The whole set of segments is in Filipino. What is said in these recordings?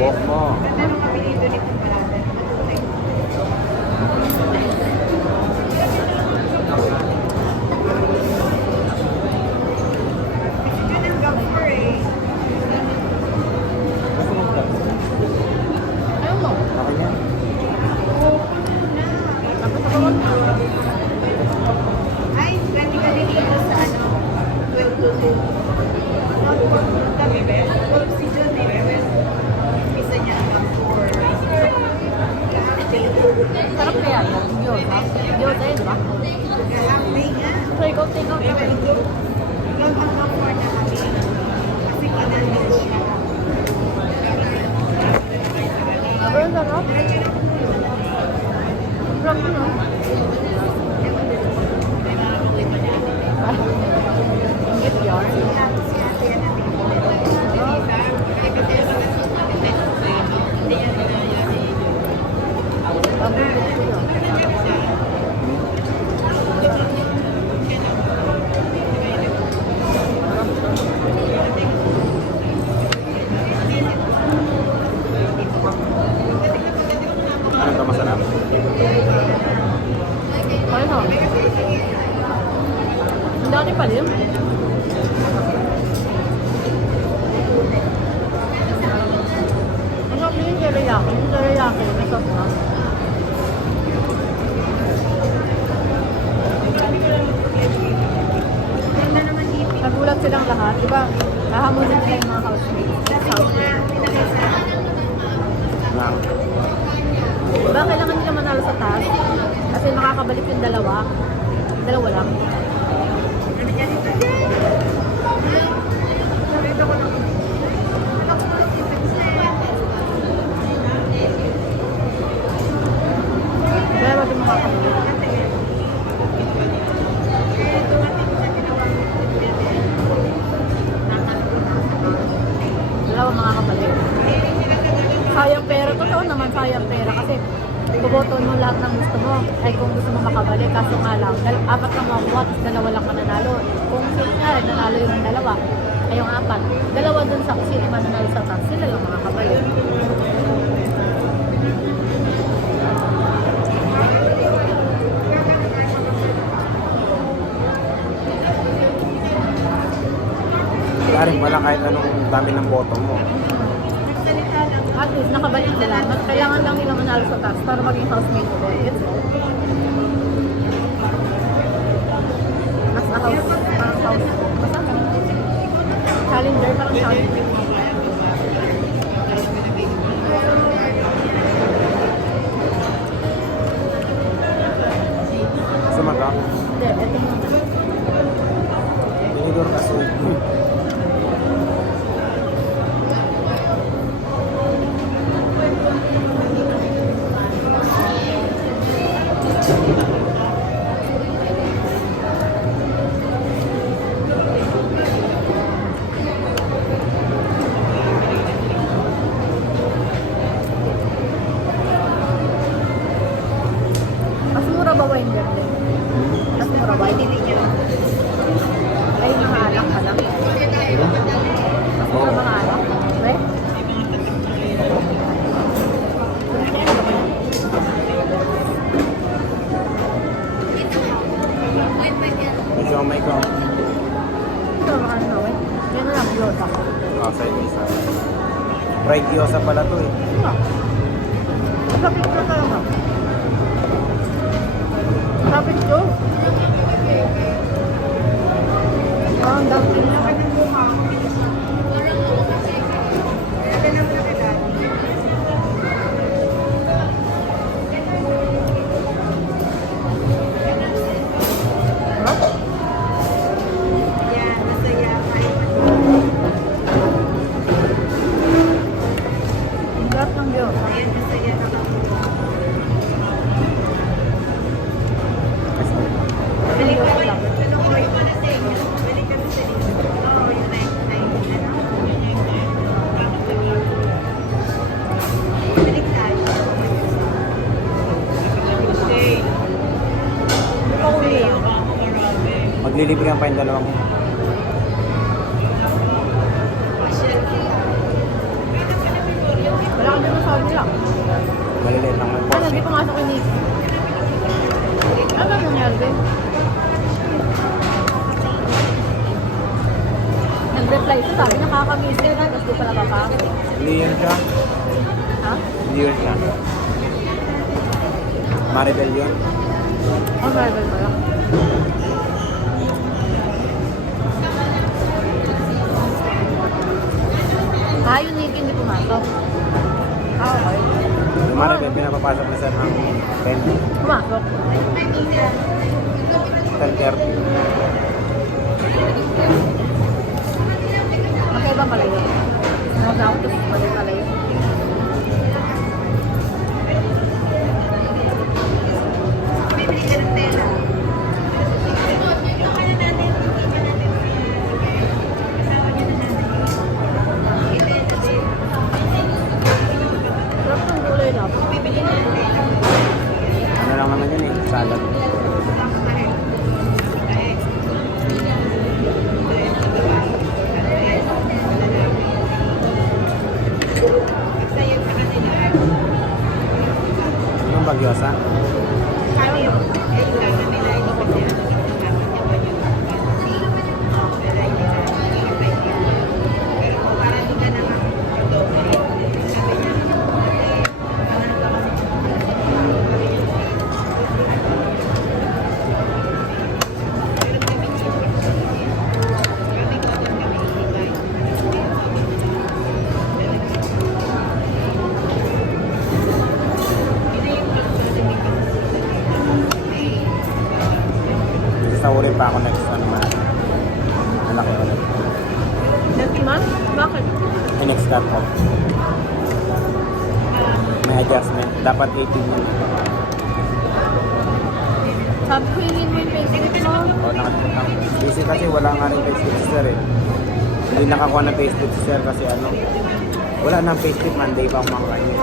Buhok mo. Ano mga pinito nito parada? Yun ang gawin eh. Ayaw mo. Okay yan. Tapos ako mo. Ay, gani-gani dito sa ano, 12 to 2. Si John eh. Pisa niya hanggang 4. Sarap kaya yan. Gyoza. Gyoza yun, di ba? Halfway nga. So, ikaw take out. Hanggang 4 na kami. Kasi kinandil siya. Pero ang sarap. Sarap mo, no? Ang gift yarn. Ano ito masarap? Ano? Ang dati pa rin. Ano yung teriyaki? Yung teriyaki, may sauce na. Ganda naman dito. Nagulat silang lahat, di ba? Nahamunin nila yung mga housemates. Lang. Diba kailangan nila manalo sa task? Kasi makakabalik yung dalawa. Dalawa lang. Kaya wag yung makakabalik. Dalawa makakabalik. Sayang pera. Totoo naman sayang pera kasi buboto mo lahat ng gusto mo. Ay kung gusto mo makabalik, kaso nga lang, apat na makuha, tapos dalawa lang mananalo. Kung sino nga rin, nanalo yung dalawa. Ay yung apat. Dalawa dun sa kusina mananalo sa taas, sila lang makakabalik. Wala rin pala kahit anong dami ng boto mo. At least, nakabalik sila. Mas kailangan lang nila manalo sa taas para maging housemate ko. It's mas na house, parang house. Basta challenger, parang challenger. Sumaga. Hindi, eto mo. Tinidor kasi. Mas mura ba wine garden? Mas mura ba? Hindi niya. Ay, mga alak ka lang. Mas mura mga alak. Okay? Medyo ang may count. Ito, mga ano, eh. Yan na lang, gyoza. Side isa. Fried gyoza pala to eh. Ito. Sa picture ka lang. Sa picture. Ang dami niya. Ang sarap ng gyoza. Ang gyoza lang. Maglilibre pa yung dalawang. Maliliit lang may Ano, portion. di pumasok yung Nick. Ano nangyari din? Nag-reply siya, sabi niya kakamiss din, tapos di pala papakit. Hindi yun siya. Ha? Hindi yun siya. Maribel yun. Oh, rival pala. Yung Nick hindi pumasok. Okay. Yung Maribel, pinapapasok na sa ng 10. Pumasok. 10:30. Magkaiba pala yun. Nasa-out, tapos mali pala yun. Bibili ka ng tela. Yung ano natin, hindi na natin kasama niya na natin. Itela din. Sarap ng gulay lang. Bibili na ng tela. Ano lang naman yun eh, salad. Anong bagyosa? Kami yung kailangan nila hindi kasi ano dapat yung pero kung parang hindi ka naman doble sabi niya ano ka kasi pero kami ko doon kami ibigay Sasahurin pa ako next ano man. Malaki ulit. Next month? Bakit? Ay, next cut off. May adjustment. Dapat 18 yun. Sabi ko, hilin mo yung payslip mo. O, busy kasi wala nga rin payslip si sir eh. Hindi nakakuha ng payslip si sir kasi ano. Wala nang payslip, Monday pa ako makakain.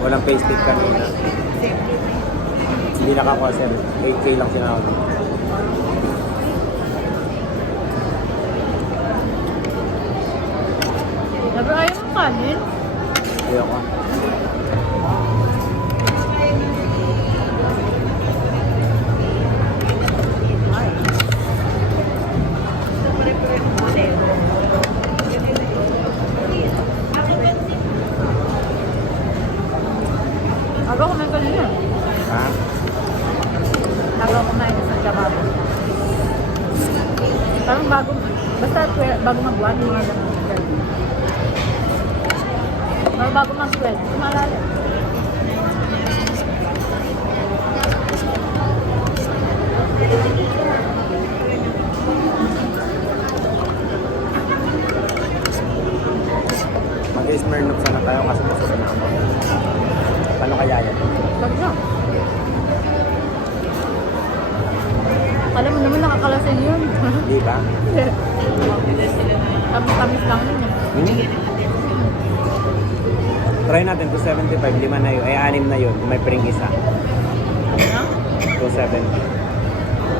Walang payslip kanina. Hindi nakakuha sir. 8K lang sinawag. Sabi, ayaw mo kanin? Hindi ako. Ay. Ako kumain kanina. Ha? Ako kumain sa kebab. Parang bago, basta bago mag-1, mga ganun. Parang bago mag-12, malala. Mag-Smirnoff sana tayo kasi gusto na ako. Paano kaya yan? Wag na. Alam mo naman nakakalasing yun. Di ba? Tamis-tamis lang yun eh. Try natin 275, 5 na yun. Ay, 6 na yun. May pring isa. Ano na? 270.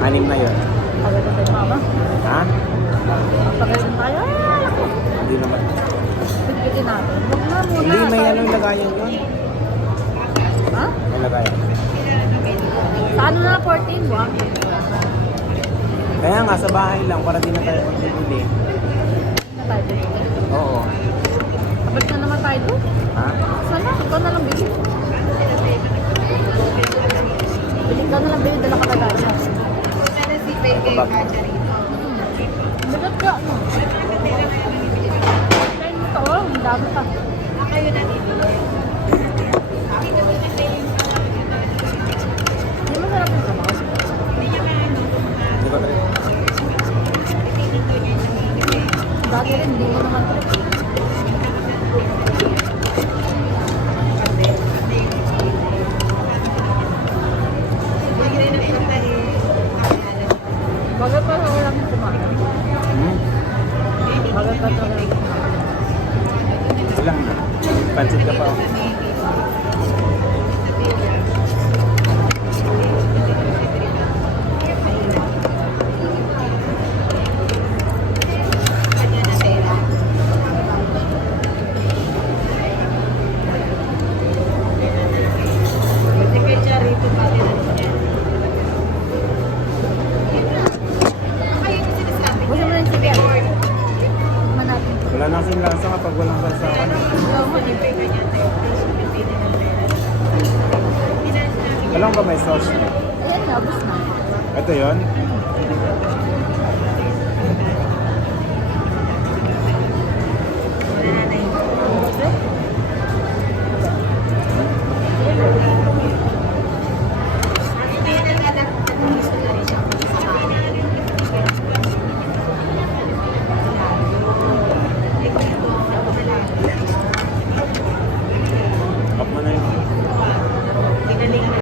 6 na yun. Pagod na tayo mama. Ha? Pagod na tayo. Ah, laki. Hindi naman. Bigbitin natin. Huwag na muna. Hindi, may Tayo. ano yung lagayan yun. Ha? May lagayan. Sa ano na 14? Wag. Kaya nga, sa bahay lang para di na tayo magbibili. Na tayo dito. Oo. Kapag na naman tayo doon. Ha? Sana, ikaw na lang bili. Bili ka na lang bili, dala ka na gaya. Sana si Peggy Ito ba? Kaja rito. Bigat ka, no? Kaya mo to, ang dami pa. Kayo na dito. Hindi mo sarap yung sabaw. Di ba tayo? Dati rin, hindi ko naman trip. Bagat pa sa walang kumain. Bagat pa sa walang kumain. Ilang na. Pansit ka pa. Kailan ba may sauce? Ayan nga, ubos na. Ito yon.